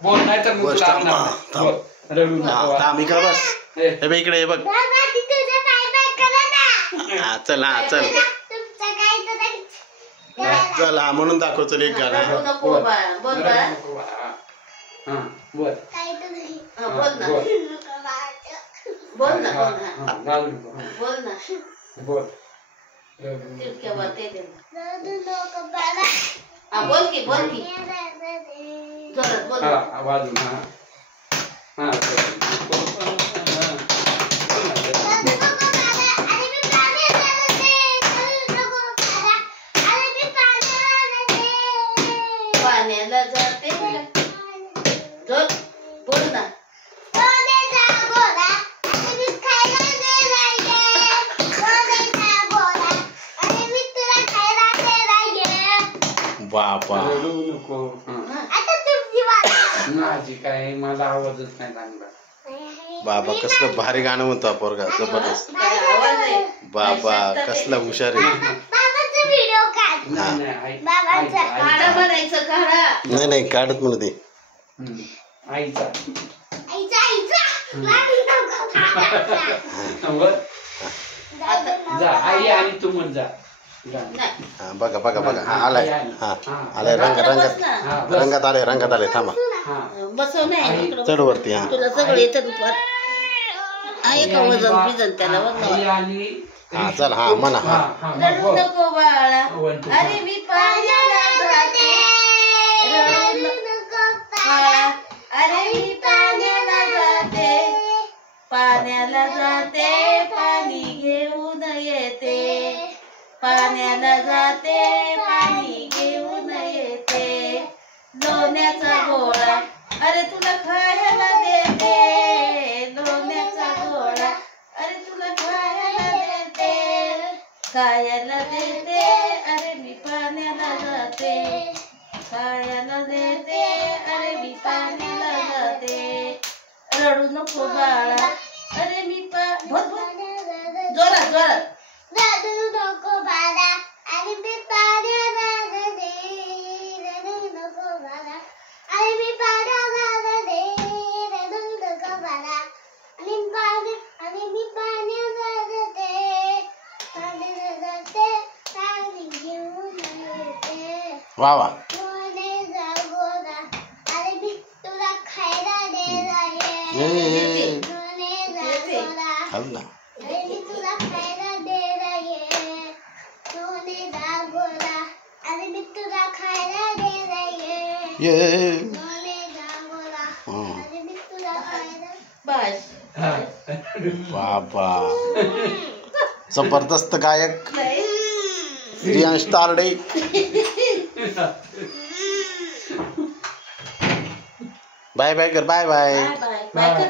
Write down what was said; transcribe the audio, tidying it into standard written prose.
बोल नाही तर मग रडू नको. थांब इकडे बस. हे बघ इकडे, हे बघ. चल हा चल चल हा म्हणून दाखव. चल एक गाणं बोल बोल की आवाज पाण्याला जाते बोल ना. बाबा रडू नको. माझी काय मला आवाजच नाही चांगला. बाबा कसलं भारी गाणं म्हणतो हा पोरगा. जबरदस्त. बाबा कसला हुशार आहे. नाही नाही काढत म्हणू दे. आईचा जा आई आणि तू म्हण जा. बघा बघा बघा. हा आलाय. हा आलाय. रंगात रंगात आले. रंगात आले. थांबा बसव नाही चढ वरती. हा तुला सगळं येतं दुपार आहे का वजन बिजन त्याला बघ. हा चल हा म्हणा. रडू नको बाळा अरे मी पाण्याला जाते. रडू नको बाळा अरे मी पाण्याला जाते. पाण्याला जाते पाणी घेऊन येते. पाण्याला जाते पाणी घेऊन येते. लोण्याचा गोळा अरे तुला खायला देते. लोण्याचा गोळा अरे तुला खायला देते. खायला देते अरे मी पाण्याला जाते. खायला देते अरे मी पाण्याला जाते. रडू नको बाळा अरे मी जोरात जोरात. रडू नको बाळा अरे मी पाण्याला जाते. रडू नको बाळा अरे मी पाण्याला जाते. रडू नको बाळा आणि मी पाण्याला जाते. पाण्याला जाते पाणी घेऊन येते. वा वा. अरे मी तुला खायला देत आहे. ना अरे मी तुला खायला देत आहे. अरे मी तुला खायला देत आहे. बस बाबा जबरदस्त गायक रियांश तारडे. बाय बाय कर, बाय बाय. बाय कर.